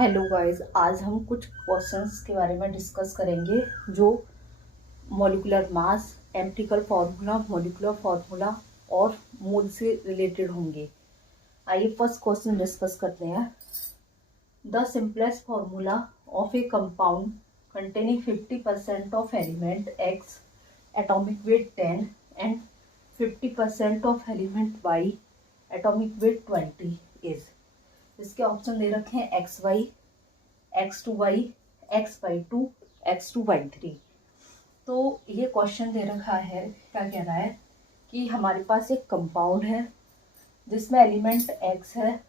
Hello guys, आज हम कुछ क्वेश्चंस के बारे में डिस्कस करेंगे जो molecular mass, empirical formula, molecular formula और मोल से रिलेटेड होंगे। आइए फर्स्ट क्वेश्चन डिस्कस करते हैं। The simplest formula of a compound containing 50% of element X, atomic weight 10 and 50% of element Y, atomic weight 20 is। इसके ऑप्शन दे रखे हैं X Y, X two Y, X Y two, X two Y three. तो ये question दे रखा है, क्या कह रहा है कि हमारे पास एक कंपाउंड है जिसमें एलिमेंट एक्स है,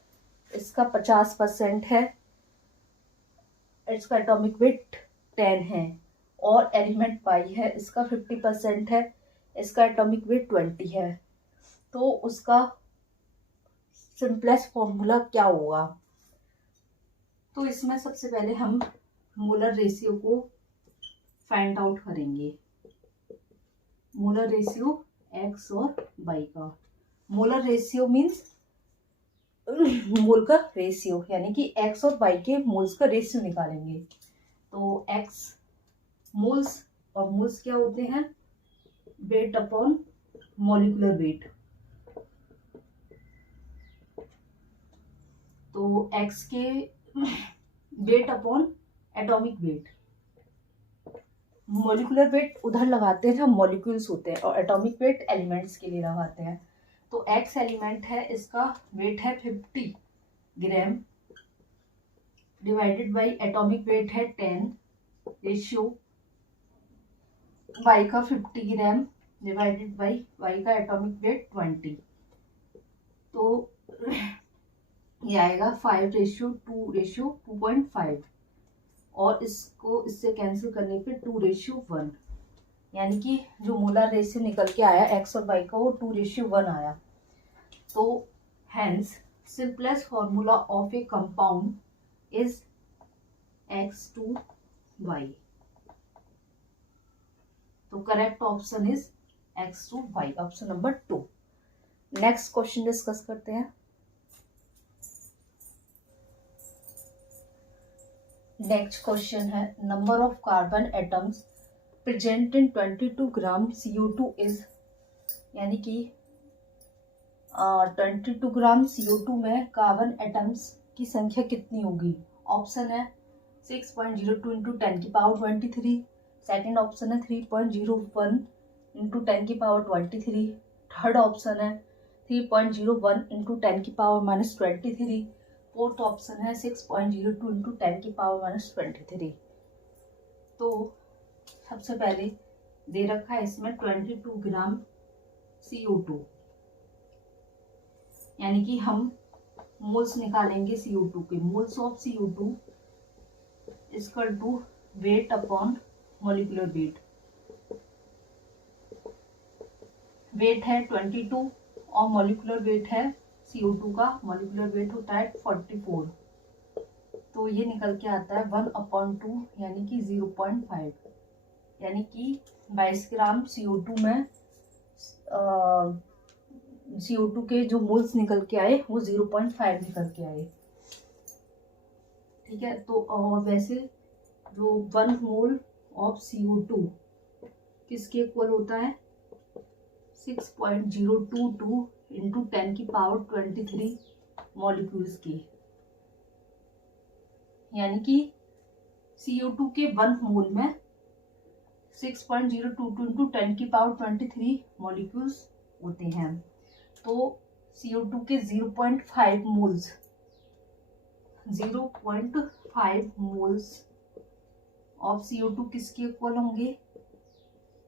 इसका 50% है, इसका एटॉमिक वेट 10 है, और एलिमेंट वाई है, इसका 50% है, इसका एटॉमिक वेट 20 है। तो उसका सिंपलेस्ट फॉर्मूला क्या होगा? तो इसमें सबसे पहले हम मोलर रेशियो को फाइंड आउट करेंगे। मोलर रेशियो एक्स और वाई का। मोलर रेशियो मीन्स मोल का रेशियो, यानी कि एक्स और वाई के मोल्स का रेशियो निकालेंगे। तो एक्स मोल्स, और मोल्स क्या होते हैं? Wait upon molecular weight. तो एक्स के weight upon atomic weight. Molecular weight उधर लगाते हैं जहाँ मॉलिक्यूल्स होते हैं, और एटॉमिक वेट एलिमेंट्स के लिए लगाते हैं। तो एक्स एलिमेंट है, इसका वेट है 50 ग्राम, डिवाइडेड बाई एटॉमिक वेट है 10, रेशियो वाई का 50 ग्राम डिवाइडेड बाई वाई का एटॉमिक वेट 20। तो ये आएगा 5:2:2.5, और इसको इससे कैंसिल करने पे 2:1, यानी कि जो मोलर रेशियो निकल के आया एक्स और वाई का वो 2:1 आया। तो hence simplest formula of a compound is X two Y. तो correct option is X two Y, option number 2। Next question discuss करते हैं। नेक्स्ट क्वेश्चन है, number of carbon atoms present in 22 gram CO2 is, यानी कि 22 gram CO2 में carbon atoms की संख्या कितनी होगी? ऑप्शन है 6.02 इंटू 10 की पावर 23, सेकेंड ऑप्शन है 3.01 इंटू 10 की पावर 23, थर्ड ऑप्शन है 3.01 इंटू 10 की पावर -23, फोर्थ ऑप्शन है 6.02 इंटू 10 की पावर -23। तो सबसे पहले दे रखा है इसमें 22 ग्राम CO2, यानी कि हम मोल्स निकालेंगे CO2 के। Moles of CO2 equal to weight upon molecular weight. Weight है 22 और मॉलिक्यूलर वेट है CO2 का, मॉलिक्यूलर वेट होता है 44। तो ये निकल के आता है 1/2, यानी कि 0.5, यानी कि 22 ग्राम CO2 में CO2 के जो मोल्स निकल के आए वो 0.5 निकल के आए। ठीक है, तो वैसे जो 1 मोल ऑफ CO2 किसके इक्वल होता है? 6.022 इंटू 10 की पावर 23 मॉलिक्यूल्स की, यानी कि CO2 के 1 मोल में 6.022 इंटू 10 की पावर 23 मॉलिक्यूल्स होते हैं। तो CO2 के 0.5 मोल्स 0.5 मोल्स ऑफ CO2 किसके इक्वल होंगे?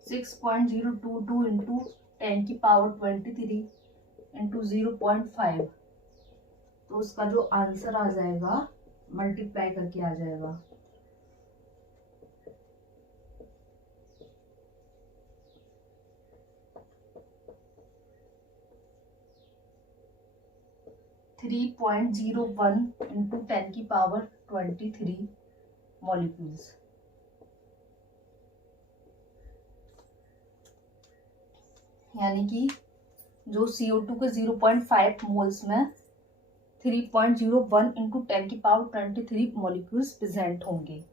6.022 इंटू 10 की पावर 23 इंटू 0.5। तो उसका जो आंसर आ जाएगा मल्टीप्लाई करके आ जाएगा। थ्री 3.01 इंटू 10 की पावर 23 मॉलिक्यूल्स। यानी कि जो CO2 के 0.5 मोल्स में 3.01 इंटू 10⁻23 मॉलिक्यूल्स प्रेजेंट होंगे।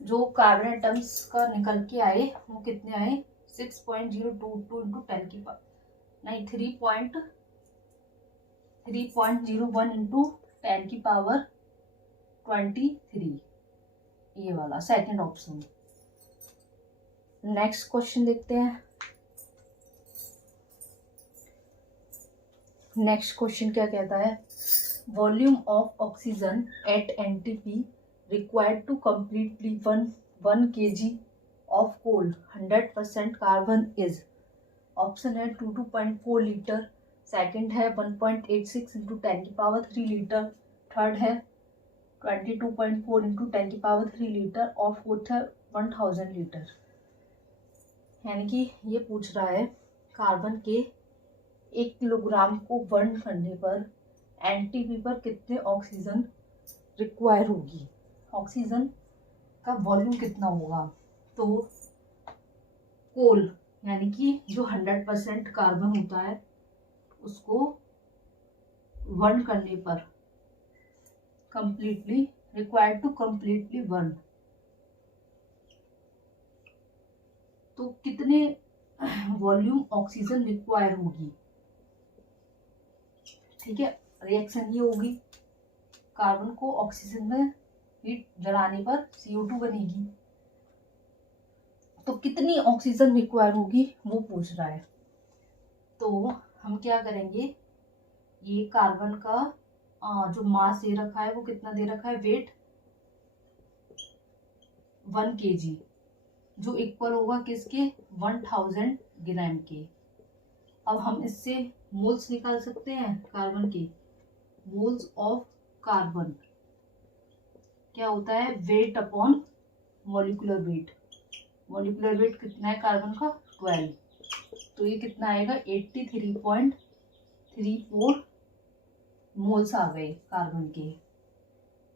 जो कार्बन एटम्स का निकल के आए वो कितने आए, 6.022 इंटू 3.01 इंटू 10⁻23, ये वाला सेकंड ऑप्शन। नेक्स्ट क्वेश्चन देखते हैं। नेक्स्ट क्वेश्चन क्या कहता है, volume of oxygen at NTP required to completely 1 kg of coal 100% carbon is, option है 22.4 लीटर, सेकंड है 1.86 इंटू 10⁻³ लीटर, थर्ड है 22.4 इंटू 10⁻³ लीटर और फोर्थ है 1000 लीटर। यानी कि ये पूछ रहा है कार्बन के 1 किलोग्राम को बर्न करने पर एनटीपी पर कितने ऑक्सीजन रिक्वायर होगी, ऑक्सीजन का वॉल्यूम कितना होगा। तो कोल यानी कि जो 100% कार्बन होता है उसको बर्न करने पर completely required to completely burn, तो कितने वॉल्यूम ऑक्सीजन रिक्वायर होगी। ठीक है, रिएक्शन ये होगी, कार्बन को ऑक्सीजन में हीट जलाने पर CO2 बनेगी, तो कितनी ऑक्सीजन रिक्वायर होगी वो पूछ रहा है। तो हम क्या करेंगे, ये कार्बन का जो मास दे रखा है वो कितना दे रखा है, वेट 1 kg, जो इक्वल होगा किसके, 1000 ग्राम के। अब हम इससे मोल्स निकाल सकते हैं कार्बन के, मोल्स ऑफ कार्बन क्या होता है, wait upon molecular wait. Molecular weight कितना है कार्बन का, 12, तो ये कितना आएगा 83.34 मोल्स आ गए कार्बन के।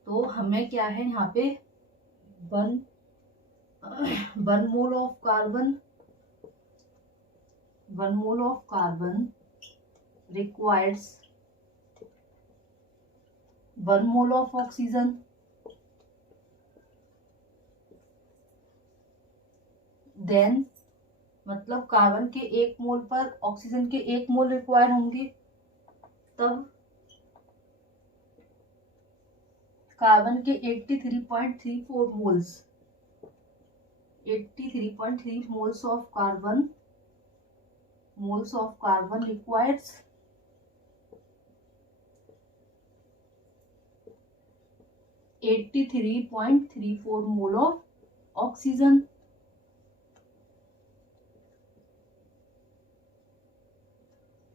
तो हमें क्या है यहाँ पे 1 mole of carbon, 1 mole of carbon requires 1 mole of oxygen, then मतलब कार्बन के 1 मोल पर ऑक्सीजन के 1 मोल रिक्वायर होंगे, तब कार्बन के 83.34 moles, 83.3 moles of carbon requires 83.34 mole of oxygen.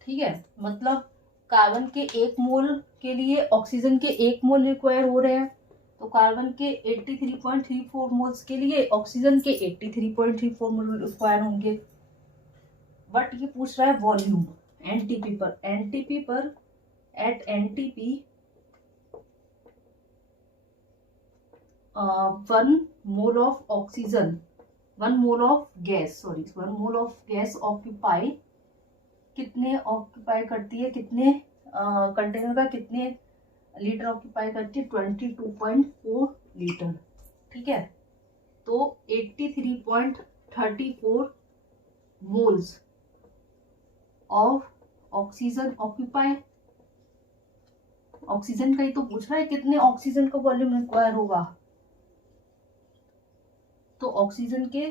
ठीक है, मतलब कार्बन के 1 मोल के लिए ऑक्सीजन के 1 मोल रिक्वायर हो रहे हैं, तो कार्बन के 83.34 मोल्स के लिए ऑक्सीजन के 83.34 मोल रिक्वायर होंगे। बट ये पूछ रहा है वॉल्यूम एनटीपी पर, at NTP 1 mole of oxygen, 1 mole of gas occupy, कितने ऑक्यूपाई करती है, कितने कंटेनर का कितने लीटर ऑक्यूपाई करती है, 22.4 लीटर। ठीक है, तो 83.34 moles of oxygen occupy, oxygen का ही तो पूछ रहा है कितने ऑक्सीजन का वॉल्यूम रिक्वायर होगा, तो ऑक्सीजन के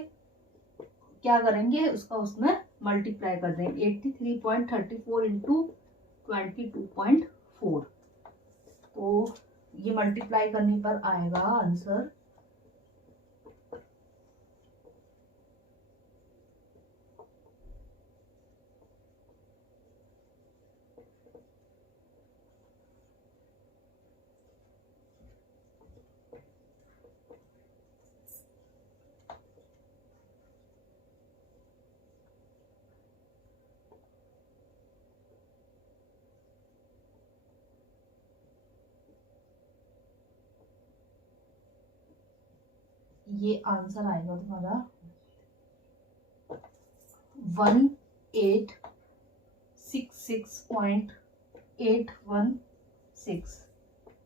क्या करेंगे उसका उसमें मल्टीप्लाई कर देंगे, 83.34 इंटू 22.4, तो ये मल्टीप्लाई करने पर आएगा आंसर 1866.81 6,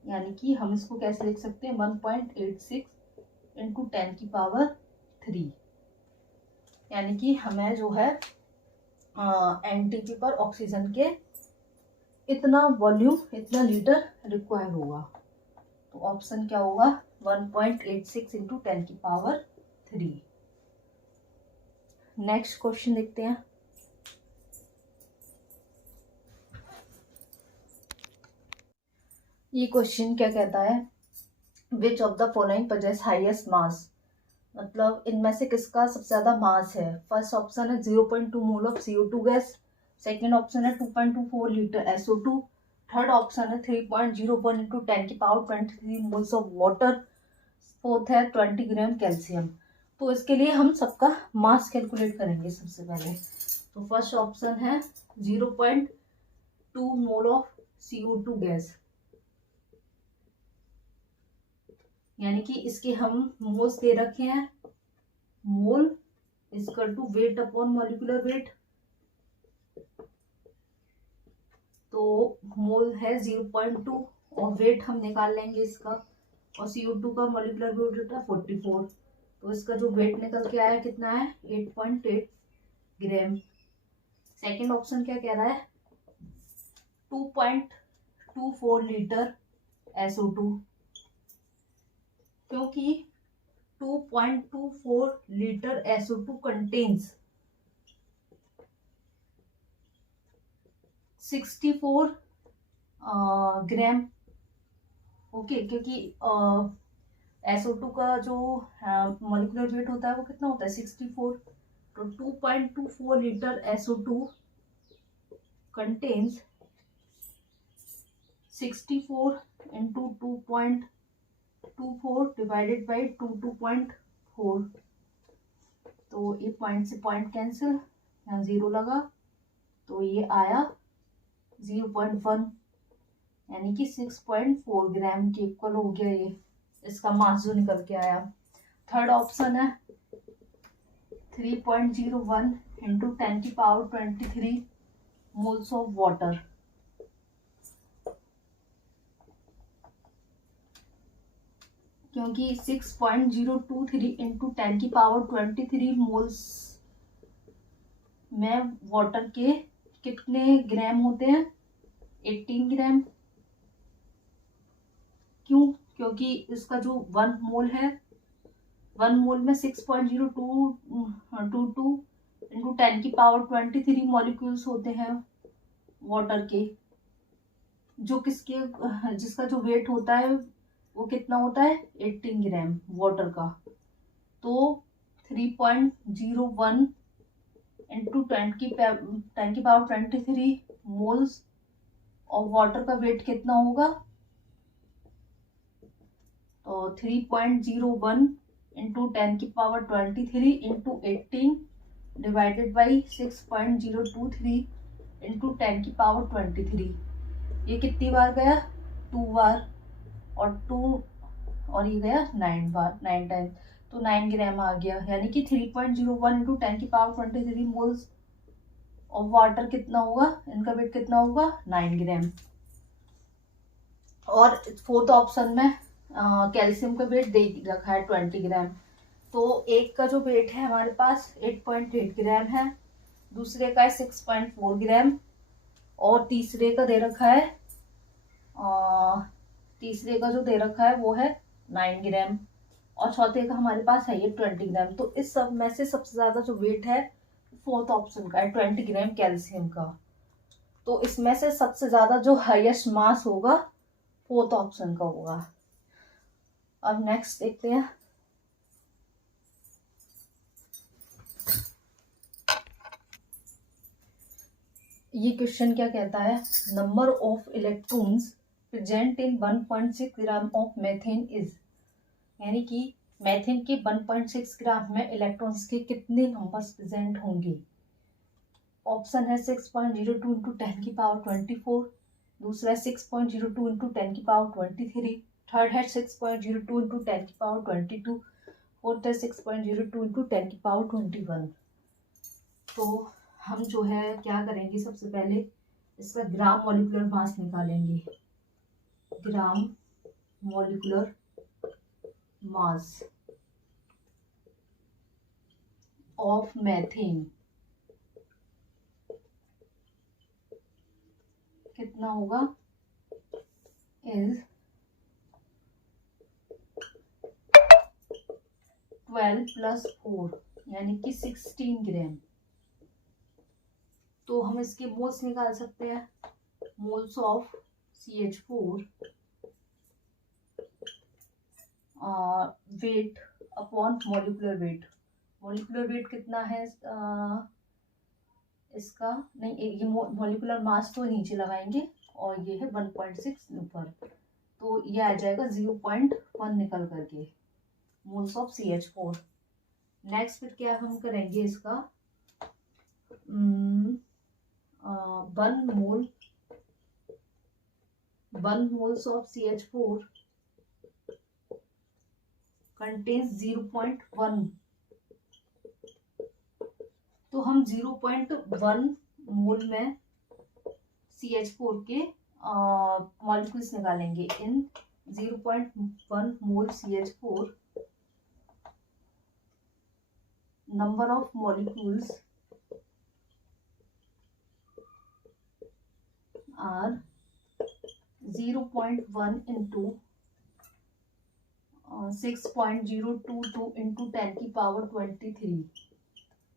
यानी कि हम इसको कैसे लिख सकते हैं 1.86 इंटू 10⁻3, यानी कि हमें जो है एनटीपी पर ऑक्सीजन के इतना वॉल्यूम, इतना लीटर रिक्वायर होगा। तो ऑप्शन क्या होगा 1.86 इंटू 10⁻3। नेक्स्ट क्वेश्चन देखते हैं। ये क्वेश्चन क्या कहता है, which of the following possesses highest mass, मतलब इनमें से किसका सबसे ज्यादा मास है। फर्स्ट ऑप्शन है 0.2 mole of CO2 gas, second option है 2.24 लीटर SO2, थर्ड ऑप्शन है 3.01 into 10⁻23 moles of water, fourth है 20 ग्राम कैल्शियम। तो इसके लिए हम सबका मास कैलकुलेट करेंगे सबसे पहले। तो फर्स्ट ऑप्शन है 0.2 मोल ऑफ CO2 गैस, यानी कि इसके हम मोल्स दे रखे हैं, mole equal to weight upon molecular weight. तो मोल है 0.2 और वेट हम निकाल लेंगे इसका, और CO2 का मॉलिक्यूलर वेट होता है 44। तो इसका जो वेट निकल के आया कितना है 8.8 ग्राम। सेकेंड ऑप्शन क्या कह रहा है 2.24 लीटर SO2, क्योंकि 2.24 लीटर SO2 कंटेन्स 64 ग्राम। ओके, क्योंकि SO2 का जो मॉलिक्यूलर वेट होता है वो कितना होता है 64। तो 2.24 litre SO2 contains 64 into 2.24 divided by 2.4। तो ये पॉइंट से पॉइंट कैंसिल, यहाँ 0 लगा, तो ये आया 0.1, यानी कि 6.4 ग्राम के इक्वल हो गया ये इसका मास जो निकल के आया। थर्ड ऑप्शन है 3.01 इंटू 10⁻23 मोल्स ऑफ वाटर, क्योंकि 6.023 इंटू 10⁻23 मोल्स में वाटर के कितने ग्राम होते हैं 18 ग्राम। क्यों, क्योंकि इसका जो 1 मोल है, 1 मोल में 6.0222 इंटू 10⁻23 मॉलिक्यूल्स होते हैं वाटर के, जो जिसका जो वेट होता है वो कितना होता है 18 ग्राम वाटर का। तो 3.01 इंटू 10⁻23 मोल्स और वाटर का वेट कितना होगा, तो 3.01 into 10⁻23 into 18 divided by 6.023 into 10⁻23। ये कितनी बार गया 2 बार, और 2 और ये गया 9 बार, 9 टाइम, तो 9 ग्राम आ गया, यानी कि 3.01 इंटू 10⁻23 मोल्स और वाटर कितना होगा, इनका वेट कितना होगा 9 ग्राम। और फोर्थ ऑप्शन में कैल्शियम का वेट दे रखा है 20 ग्राम। तो एक का जो वेट है हमारे पास 8.8 ग्राम है, दूसरे का है 6.4 ग्राम, और तीसरे का दे रखा है तीसरे का जो दे रखा है वो है 9 ग्राम, और चौथे का हमारे पास है ये 20 ग्राम। तो इस सब में से सबसे ज्यादा जो वेट है फोर्थ ऑप्शन का है 20 ग्राम कैल्शियम का। तो इसमें से सबसे ज्यादा जो हाईएस्ट मास होगा फोर्थ ऑप्शन का होगा। अब नेक्स्ट देखते हैं। ये क्वेश्चन क्या कहता है, number of electrons present in 1.6 gram of methane is, यानी कि मेथेन के 1.6 ग्राम में इलेक्ट्रॉन्स के कितने नंबर्स प्रेजेंट होंगे। ऑप्शन है 6.02 इंटू 10⁻24, दूसरा है 6.02 इंटू 10⁻23, थर्ड है 6.02 इंटू 10⁻22, फोर्थ है 6.02 इंटू 10⁻21। तो हम जो है क्या करेंगे, सबसे पहले इसका ग्राम मॉलिक्यूलर मास निकालेंगे। Gram molecular mass of methane कितना होगा, इज 12 + 4 यानी कि 16 ग्राम। तो हम इसके मोल्स निकाल सकते हैं। Moles of CH4 wait upon molecular wait. Molecular weight कितना है इसका, नहीं ये मॉलिक्यूलर मास तो नीचे लगाएंगे और ये है 1.6 ऊपर, तो ये आ जाएगा 0.1 निकल करके मोल्स ऑफ CH4। नेक्स्ट फिर क्या हम करेंगे इसका 1 moles of CH4 contains 0.1, तो हम 0.1 मोल में CH4 के मॉलिक्यूल्स निकालेंगे। इन 0.1 mole CH4 number of molecules are 0.1 into 6.022 into 10 की पावर 23,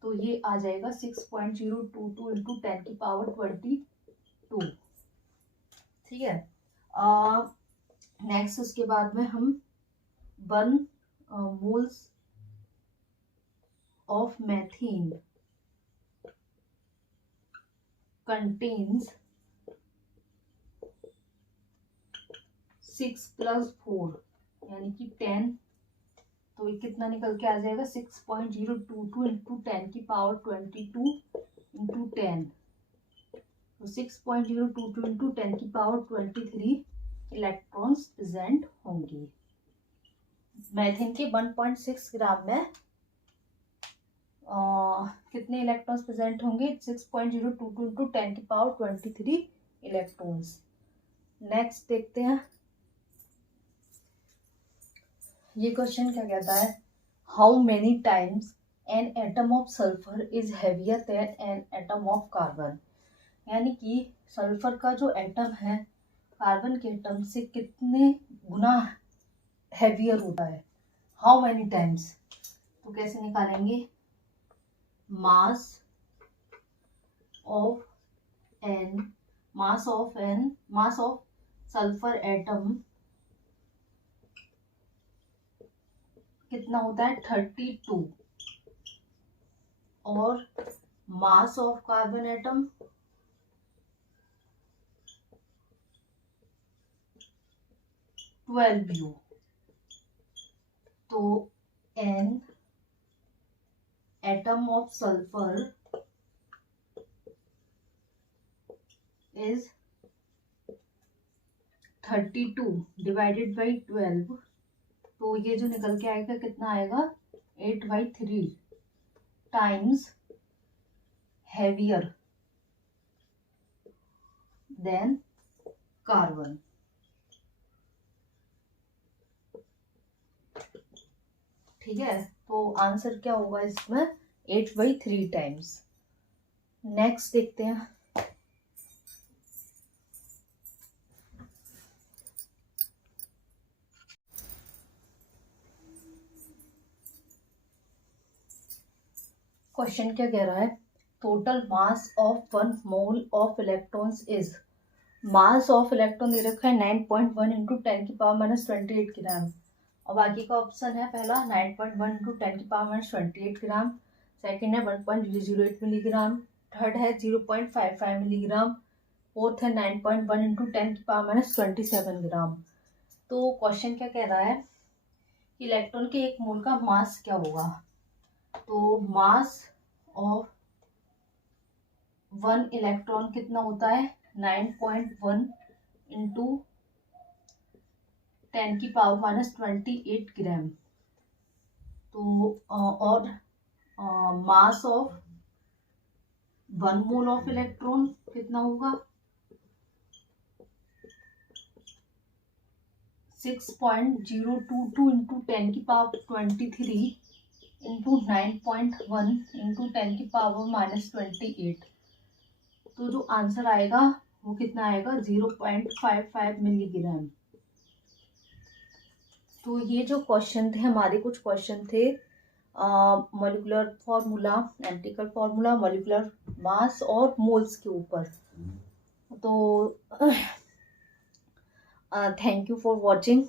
तो ये आ जाएगा 6.022 into 10 की पावर 22। ठीक है। नेक्स्ट उसके बाद में हम 1 moles of methane contains 6 + 4 यानी कि 10, तो ये कितना निकल के आ जाएगा 6.022 into 10 की पावर 22 into 10, तो 6.022 into 10 की पावर 23 इलेक्ट्रॉन्स प्रेजेंट होंगे। मैथेन के 1.6 ग्राम में कितने इलेक्ट्रॉन्स प्रेजेंट होंगे, 6.022 into 10 की पावर 23 इलेक्ट्रॉन्स। नेक्स्ट देखते हैं ये क्वेश्चन क्या कहता है, how many times an atom of sulphur is heavier than an atom of carbon, यानी कि सल्फर का जो एटम है कार्बन के एटम से कितने गुना हैवियर होता है, हाउ मेनी टाइम्स। तो कैसे निकालेंगे, मास ऑफ सल्फर एटम कितना होता है 32, और mass of carbon atom 12U, तो an atom of sulphur is 32 divided by 12, तो ये जो निकल के आएगा कितना आएगा 8/3 टाइम्स हैवियर देन कार्बन। ठीक है, तो आंसर क्या होगा इसमें 8/3 टाइम्स। नेक्स्ट देखते हैं क्वेश्चन क्या कह रहा है, total mass of 1 mole of electrons is, mass of electron दे रखा है 9.1 into 10 की पावर -28 ग्राम, और बाकी का ऑप्शन है पहला 9.1 into 10 की पावर -28 ग्राम, सेकेंड है 1.008 मिलीग्राम, थर्ड है 0.55 मिलीग्राम, फोर्थ है 9.1 into 10 की पावर -27 ग्राम। तो क्वेश्चन क्या कह रहा है कि इलेक्ट्रॉन के एक मोल का मास क्या होगा, तो मास ऑफ 1 इलेक्ट्रॉन कितना होता है 9.1 into 10 की पावर -28 ग्राम, तो और मास ऑफ 1 मोल ऑफ इलेक्ट्रॉन कितना होगा 6.022 इंटू 10⁻23 इंटू 9.1 इंटू 10⁻−28। तो जो आंसर आएगा वो कितना आएगा, 0.55 मिलीग्राम। तो ये जो क्वेश्चन थे हमारे, कुछ क्वेश्चन थे molecular formula, empirical formula, molecular mass और मोल्स के ऊपर। तो थैंक यू फॉर वॉचिंग।